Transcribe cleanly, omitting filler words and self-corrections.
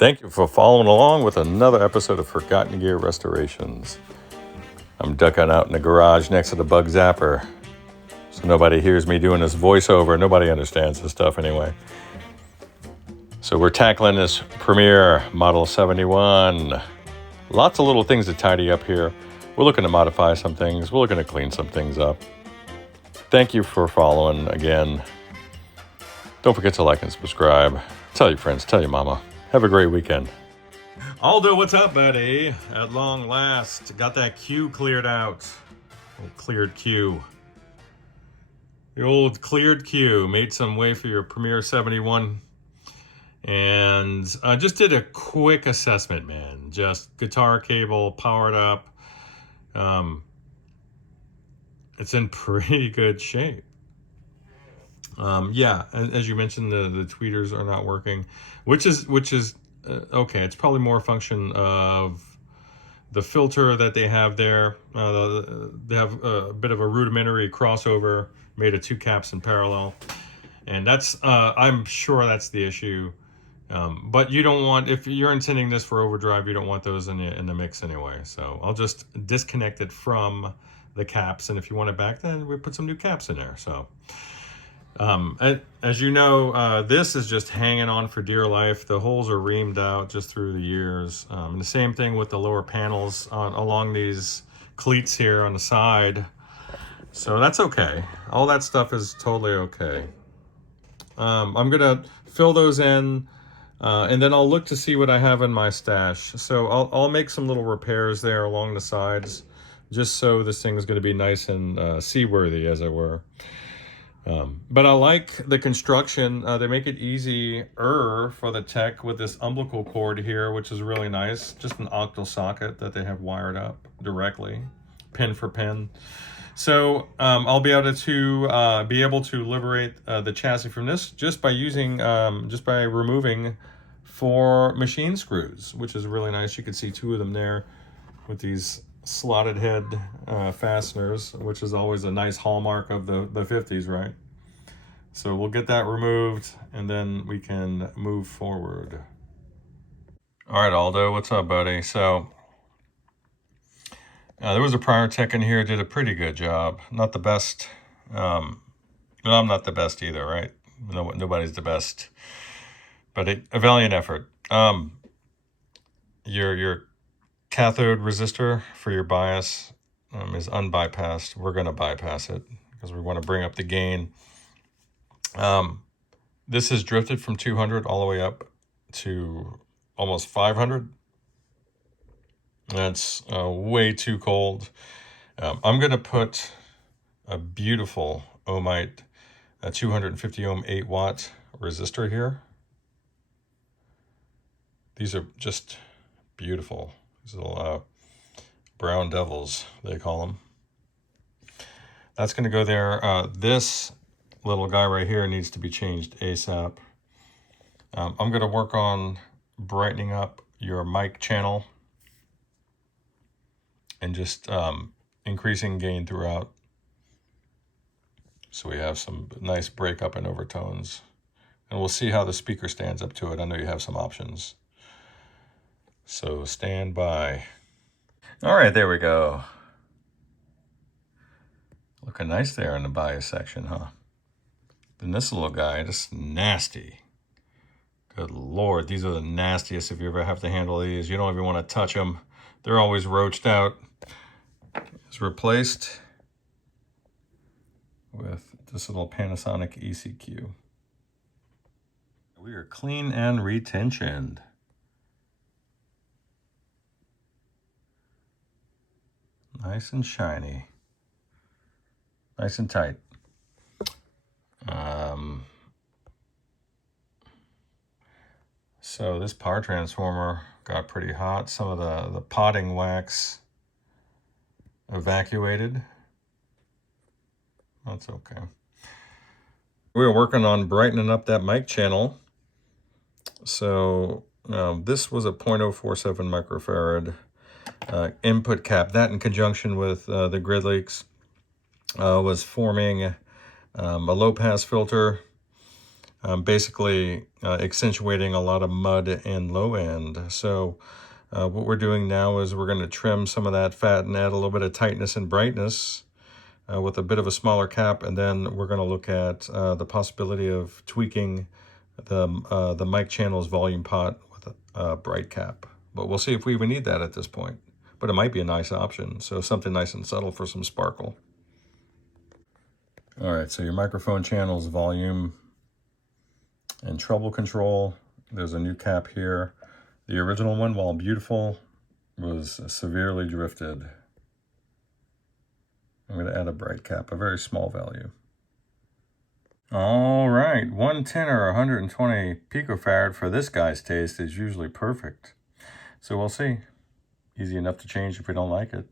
Thank you for following along with another episode of Forgotten Gear Restorations. I'm ducking out in the garage next to the bug zapper, so nobody hears me doing this voiceover. Nobody understands this stuff anyway. So we're tackling this Premier Model 71. Lots of little things to tidy up here. We're looking to modify some things. We're looking to clean some things up. Thank you for following again. Don't forget to like and subscribe. Tell your friends, tell your mama. Have a great weekend. Aldo, what's up, buddy? At long last, got that queue cleared out. Old cleared queue. The old cleared queue. Made some way for your Premier 71. And I just did a quick assessment, man. Just guitar cable, powered up. It's in pretty good shape. Yeah, as you mentioned, the tweeters are not working, which is okay. It's probably more a function of the filter that they have there. They have a bit of a rudimentary crossover made of two caps in parallel, and that's I'm sure that's the issue. But you don't want, if you're intending this for overdrive, you don't want those in the mix anyway. So I'll just disconnect it from the caps, and if you want it back, then we put some new caps in there. So. As you know, this is just hanging on for dear life. The holes are reamed out just through the years. And the same thing with the lower panels along these cleats here on the side. So that's okay. All that stuff is totally okay. I'm gonna fill those in, and then I'll look to see what I have in my stash. So I'll make some little repairs there along the sides, just so this thing is going to be nice and seaworthy, as it were. But I like the construction. They make it easier for the tech with this umbilical cord here, which is really nice. Just an octal socket that they have wired up directly, pin for pin. So I'll be able to liberate the chassis from this just by removing 4 machine screws, which is really nice. You can see 2 of them there with these slotted head fasteners, which is always a nice hallmark of the 50s, right? So we'll get that removed, and then we can move forward. All right, Aldo, what's up, buddy? So there was a prior tech in here, did a pretty good job. Not the best. I'm not the best either, right? Nobody's the best, but a valiant effort. Your cathode resistor for your bias is unbypassed. We're going to bypass it because we want to bring up the gain. This has drifted from 200 all the way up to almost 500. That's way too cold. I'm going to put a beautiful ohmite, a 250 ohm 8 watt resistor here. These are just beautiful. These little brown devils, they call them. That's going to go there. This little guy right here needs to be changed ASAP. I'm going to work on brightening up your mic channel and just increasing gain throughout, so we have some nice breakup and overtones. And we'll see how the speaker stands up to it. I know you have some options, so stand by. All right, there we go. Looking nice there in the bias section, huh? Then this little guy, just nasty. Good Lord, these are the nastiest if you ever have to handle these. You don't even want to touch them. They're always roached out. It's replaced with this little Panasonic ECQ. We are clean and retentioned. Nice and shiny. Nice and tight. So this power transformer got pretty hot. Some of the potting wax evacuated. That's okay. We were working on brightening up that mic channel. So this was a 0.047 microfarad input cap. That in conjunction with the grid leaks was forming a low pass filter basically accentuating a lot of mud and low end. So what we're doing now is we're going to trim some of that fat and add a little bit of tightness and brightness with a bit of a smaller cap, and then we're going to look at the possibility of tweaking the mic channel's volume pot with a bright cap. But we'll see if we even need that at this point. But it might be a nice option, so something nice and subtle for some sparkle. All right, so your microphone channel's volume and treble control. There's a new cap here. The original one, while beautiful, was severely drifted. I'm going to add a bright cap, a very small value. All right, 110 or 120 picofarad for this guy's taste is usually perfect. So we'll see. Easy enough to change if we don't like it.